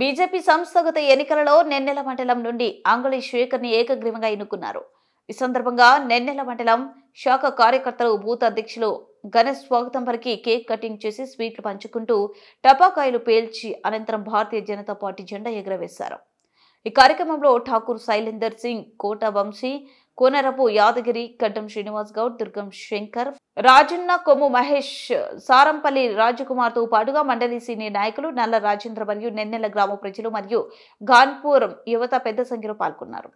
BJP సంస్థాగత ఎన్నికలలో నెన్నెల మండలం నుండి అంగళి శేఖర్ని ఏకగ్రీవంగా ఎన్నుకున్నారు. ఈ సందర్భంగా నెన్నెల మండలం శాఖ కార్యకర్తలు బూత్ అధ్యక్షులు ఘన స్వాగతం పలికి కేక్ కటింగ్ చేసి స్వీట్లు పంచుకుంటూ టపాకాయలు పేల్చి అనంతరం భారతీయ జనతా పార్టీ జెండా ఎగురవేశారు. ఈ కార్యక్రమంలో ఠాకూర్ శైలేందర్ సింగ్, కోట వంశీ, కోనరపు యాదగిరి, కడ్డం శ్రీనివాస్ గౌడ్, దుర్గం శంకర్, రాజన్న, కొమ్ము మహేష్, సారంపల్లి రాజకుమార్తో పాటుగా మండలి సీనియర్ నాయకులు నల్ల రాజేంద్ర మరియు నెన్నెల గ్రామ ప్రజలు మరియు గాన్పూర్ యువత పెద్ద సంఖ్యలో పాల్గొన్నారు.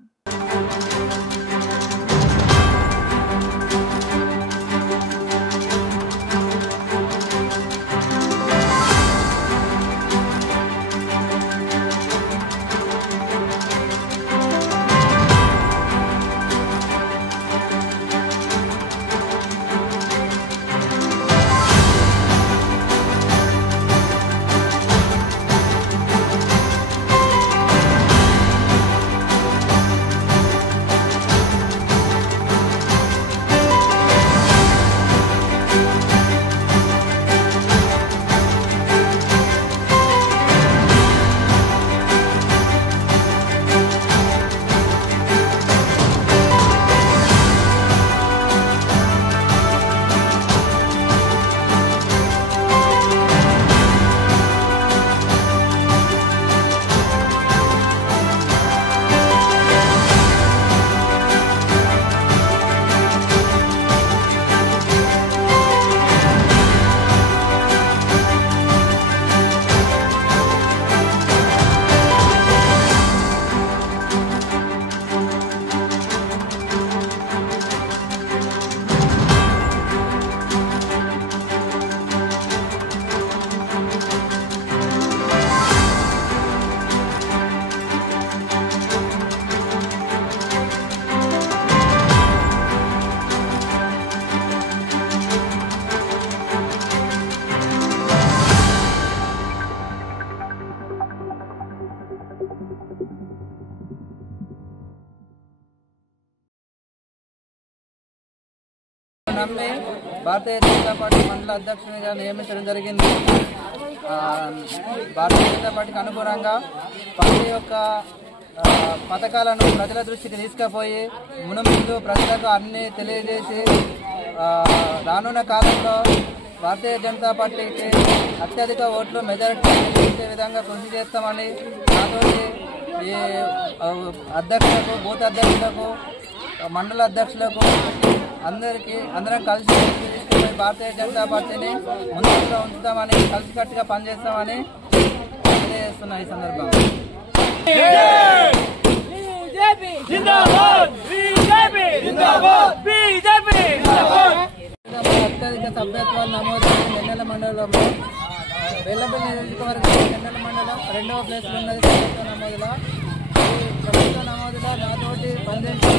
నమ్మి భారతీయ జనతా పార్టీ మండల అధ్యక్షునిగా నియమించడం జరిగింది. భారతీయ జనతా పార్టీకి అనుగుణంగా పార్టీ యొక్క పథకాలను ప్రజల దృష్టికి తీసుకుపోయి మునుముందు ప్రజలకు అన్ని తెలియజేసి రానున్న కాలంలో భారతీయ జనతా పార్టీకి అత్యధిక ఓట్లు మెజారిటీ ఇచ్చే విధంగా కృషి చేస్తామని నాతోటి ఈ అధ్యక్షులకు, బూత్ అధ్యక్షులకు, మండల అధ్యక్షులకు అందరం కలిసి తీసుకుపోయి భారతీయ జనతా పార్టీని ముందుగా ఉంచుతామని, కలిసికట్టుగా పనిచేస్తామని తెలియజేస్తున్నా. ఈ సందర్భంగా అత్యధిక సభ్యత్వాలు నమోదైన నెన్నెల మండలంలో వెల్లపల్లి నియోజకవర్గం నెన్నెల మండలం 2వ ప్లేస్లో ఉన్నది ప్రభుత్వ నమోదులో. ఈ ప్రభుత్వ నమోదులో నాతోటి పనిచేసిన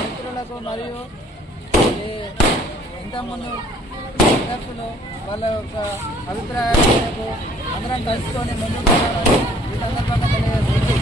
మిత్రులకు మరియు ఇంతకుముందు అధ్యక్షులు వాళ్ళ యొక్క అభిప్రాయాలకు అందరం కలుసుకొని ముందుకు వెళ్ళాలని ఈ సందర్భంగా తెలియజేస్తుంది.